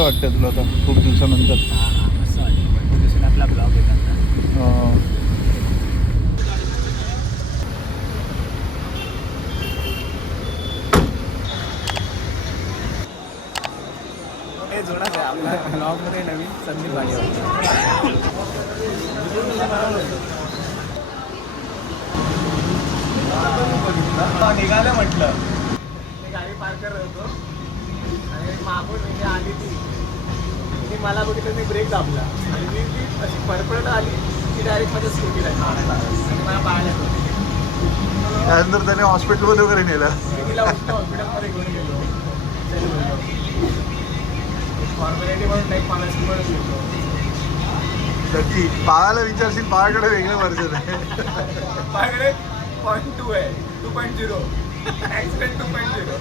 कसं वाटतं तुला आता खूप दिवसानंतर? असं वाटतं आपला ब्लॉग येतात हे जोडाच आहे आपला ब्लॉगमध्ये नवीन संदीप गाडी निघालं म्हटलं मी गाडी पार्क करत होतो आणि मागून म्हणजे आली ती मला बघितलं मी ब्रेक दाबला आणि मी ती अशी फडफडत आली ती डायरेक्ट माझ्या स्कूटीला आणि मला पाहायला होती. त्यानंतर त्याने हॉस्पिटलमध्ये वगैरे नेलं. मी तिला हॉस्पिटलमध्ये घेऊन गेलो फॉर्मॅलिटी म्हणून नाही फॉर्मॅलिटी म्हणून घेतो. नक्की पाहायला विचारशील, पाहाकडे वेगळं वर्जन आहे. माझ्याकडे 0.2 आहे 2.0 ॲक्सिडेंट 2.0.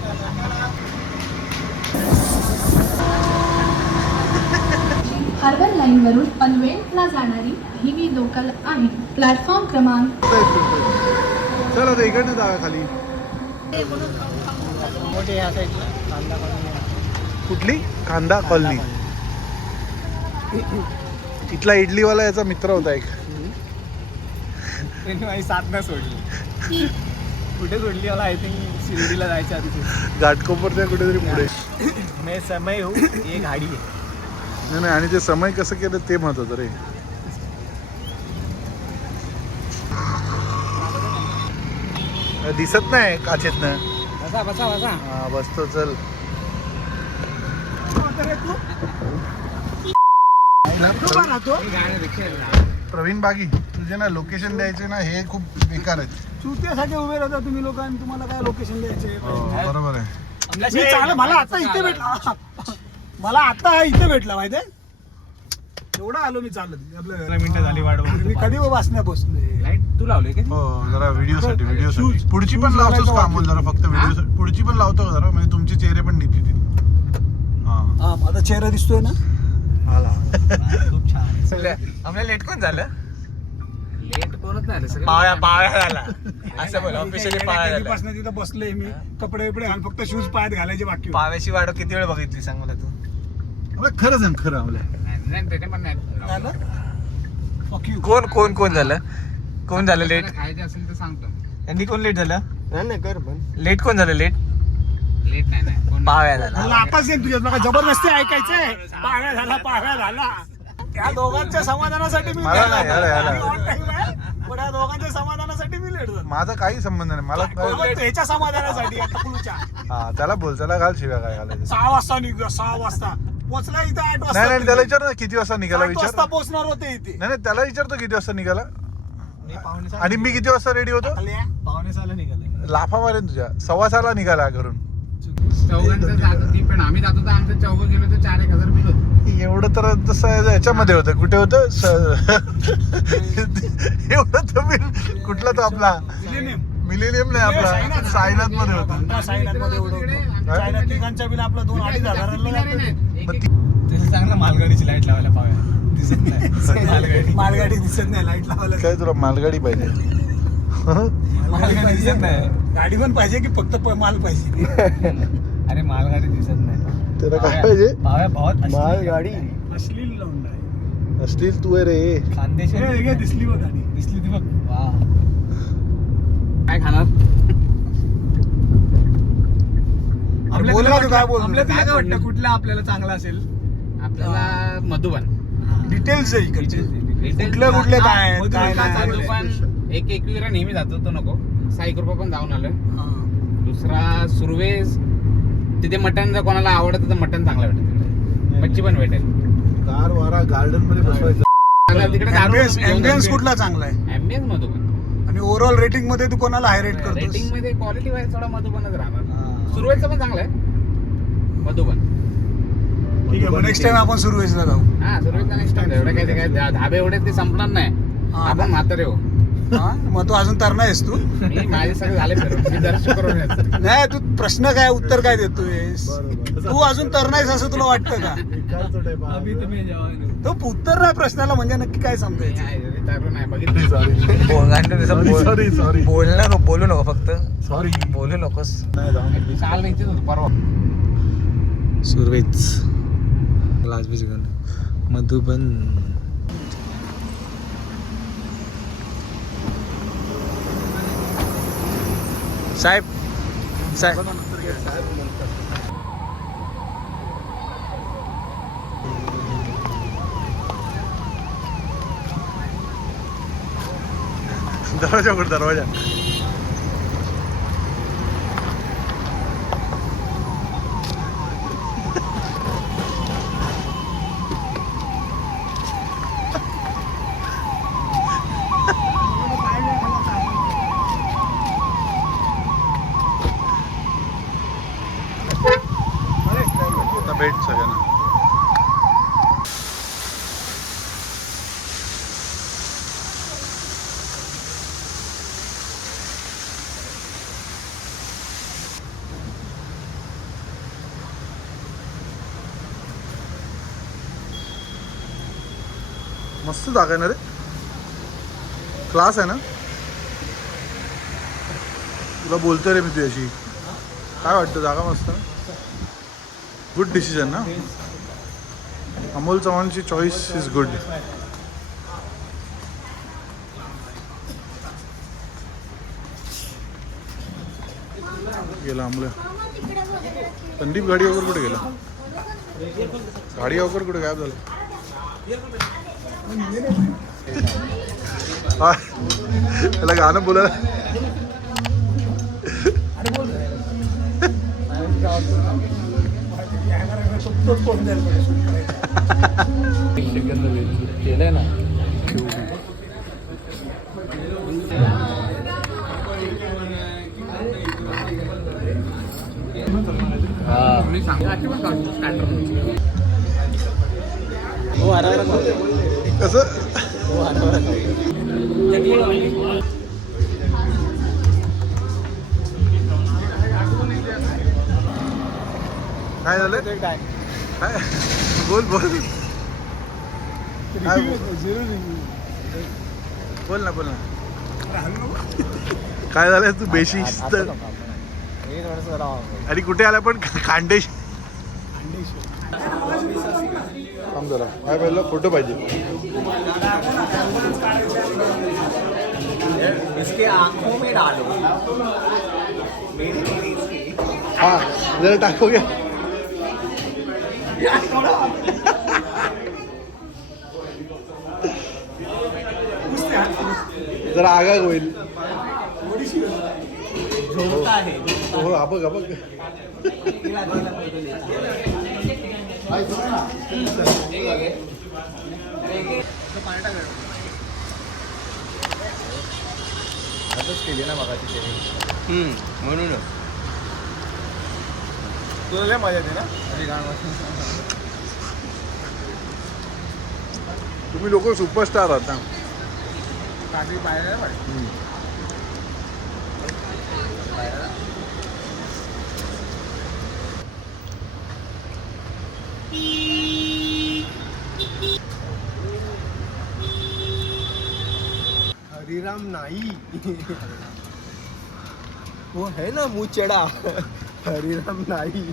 हार्बर लाईनवरून पनवेलला जाणारी हिवी लोकल आहे. प्लॅटफॉर्म क्रमांक चला आता इकडनं जाऊया खाली. मोठे ह्या साईडला कांदा कुठली? कांदा कॉलनी. इथला इडलीवाला याचा मित्र होता एक. त्यांनी माझी साथ नाही सोडली. कुठे सोडली मला? आय थिंक शिर्डीला जायच्या आधी. घाटकोपरच्या कुठेतरी पुढे. मैं समय हूँ ये गाडी आहे. नाही आणि ते समय कसं केलं ते महत्वाचं रे. दिसत नाही काचेतनं. बसा बसा बसा. हा बसतो चल. प्रवीण बागी तुझे ना लोकेशन द्यायचे ना हे खूप बेकार आहेत. चुत्यासाठी उभे राहता तुम्ही लोक आणि तुम्हाला काय लोकेशन द्यायचे? बरोबर आहे. मी चांगलं मला आता इथे भेटला. मला आता इथे भेटला माहितीये. एवढा आलो मी चालत. आपलं मिनिटं झाली वाढ. मी कधी बसण्या बसलोय. लाईट तू लावले का? हो जरा व्हिडिओसाठी पुढची पण लावतोच का अमोल? जरा फक्त व्हिडिओ पुढची पण लावतो जरा, म्हणजे तुमचे चेहरे पण नीट येतील. हा माझा चेहरा दिसतोय ना. खूप छान. आपल्या लेट कोण झालं? लेट कोणच नाही झालं. पाया झाला असं बोल. ऑफिशियली पाया झाला. पासून तिथं बसलोय मी. कपडे बिपडे घालून फक्त शूज पायात घालायचे बाकी. पाव्याची वाढ किती वेळ बघितली सांग मला तू? खरंच आहे खरं आपलं. कोण कोण कोण झालं? कोण झालं लेट? खायचं असेल तर सांगतो. यांनी कोण लेट झालं? नाही कर पण लेट कोण झालं? लेट लेट नाही पाव्या झाला. मला आताच येईल तुझ्यात. मला जबरदस्ती ऐकायचंय. पाव्या झाला. त्या दोघांच्या समाधानासाठी मी मला नाही, पण या दोघांच्या समाधानासाठी मी लेट झालो. माझा काही संबंध नाही. मला ह्याच्या समाधानासाठी आता पुढच्या हा त्याला बोल, त्याला घाल शिव्या काय घालायचं. 6 वाजता निघ. 6 वाजता पोहोचला इथं. 8 वाजता नाही त्याला विचार ना किती वाजता निघाला 8 विचार. वाजता पोहोचणार होते इथे. नाही त्याला विचारतो किती वाजता निघाला पाहुणे आणि मी किती वाजता रेडी होतो. पाहुणे साला निघाले. लाफा मारेन तुझ्या. 6:15 निघाला घरून. चौघांचं जात होती पण आम्ही जातो तर आमचं चौघ गेलो तर 4-1,000 बिल होतं. एवढं तर तसं याच्यामध्ये होतं. कुठे होतं एवढं तर बिल कुठला तो आपला मिलेनियम नाही आपला सायनाथ मध्ये होता. सायनाथमध्ये एवढं होतं. सायनाथ तिघांच्या बिल आपलं 2-2.5 हजाराला लागतं. त्याचं चांगलं मालगाडीची लाईट लावायला पाव्या दिसत नाही. मालगाडी दिसत नाही. लाईट लावायला काय तुला मालगाडी पाहिजे? मालगाडी दिसत नाही. गाडी पण पाहिजे की फक्त माल पाहिजे? अरे मालगाडी दिसत नाही. त्याला काय पाहिजे? पाव्या भावात मालगाडी. अश्लील लावून आहे. असलीच तू आहे रे. खानदेशी दिसली बघ गाडी. दिसली ती बघ. वा काय खाणार? बोलला तू काय बोल. आपल्या तुला काय वाटतं कुठलं आपल्याला चांगलं असेल? आपल्याला मधुबन डिटेल्स आहे इकडचे. कुठलं कुठले काय आहेत, काय नाही. मधुबन एक एकविरा नेहमी जातो तो नको. 6 कृपा पण जाऊन आलोय. दुसरा सुरवेज. तिथे मटन जर कोणाला आवडतं तर मटन चांगलं भेटेल. मच्छी पण भेटेल. कार वारा गार्डन मध्ये बसवायचं. तिकडे ॲम्बियन्स कुठला चांगला आहे? ॲम्बियन्स मधुबन. आणि ओव्हरऑल रेटिंग मध्ये तू कोणाला हाय रेट करतो? रेटिंग मध्ये क्वालिटी वाईज थोडा मधुबनच राहणार. सुरवेजचं पण चांगलं आहे. मधुबन. ठीक आहे. नेक्स्ट टाइम आपण सुरवेजला जाऊ. हा सुरवेजचा नेक्स्ट टाइम. एवढं काय धाबे एवढे ते संपणार नाही. आपण म्हातारे हो. मग तू अजून तर नाहीस तू. मी माझे सगळे झाले फिरून. मी दर्शन करून येतो. नाही तू प्रश्न काय उत्तर काय देतोयस? तू अजून तर नाहीस असं तुला वाटतं का? तो उत्तर नाही प्रश्नाला म्हणजे नक्की काय समजायचं? नाही बघितलं. सॉरी बोलू नको फक्त. सॉरी बोलू नकोस. चाल नाही होतो परवा. सुरवेज ग्लास बीस घेऊन मधुबन. साहेब साहेब दरवाजा उघड दरवाजा. आता भेट सगळ्यांना. मस्त जागा आहे ना रे. क्लास आहे ना. तुला बोलतोय रे मी तुझ्याशी. काय वाटतं जागा मस्त. गुड डिसिजन ना. अमोल चव्हाणची चॉईस इज गुड. गेला अमोल. संदीप गाडी वगैरे कुठे गेला. गाडी वगैरे कुठे गायब झाला. हा त्याला गाणं बोलायला. केलंय ना. मी सांगा कसं काय झालं. काय बोल बोल. काय बोल ना बोल ना. काय झालं तू बेशिस्त. आणि कुठे आला पण. खांडेश. थांब जरा. काय पाहिलं फोटो पाहिजे. इसके आंखों में डालो. हा जरा टाको घ्या. जरा आगाग होईल. हो बघ बघ. आजच केली ना मगाची. म्हणून तुला लय मजा येते ना. तुम्ही लोक सुपरस्टार आहात ना. काठी पाहायला पाहिजे. हरिराम नाही. वो है ना मुँह चढ़ा. हरिराम नाही.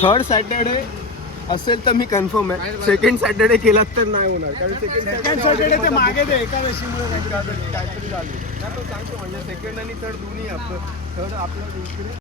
थर्ड सॅटर्डे असेल तर मी कन्फर्म आहे. सेकंड सॅटर्डे केलात तर नाही होणार. कारण सेकंड सॅटर्डे ते मागे ते एकादशीमुळे काहीतरी झाली. तो सांगतो म्हणजे सेकंड आणि थर्ड दोन्ही आपलं. थर्ड आपलं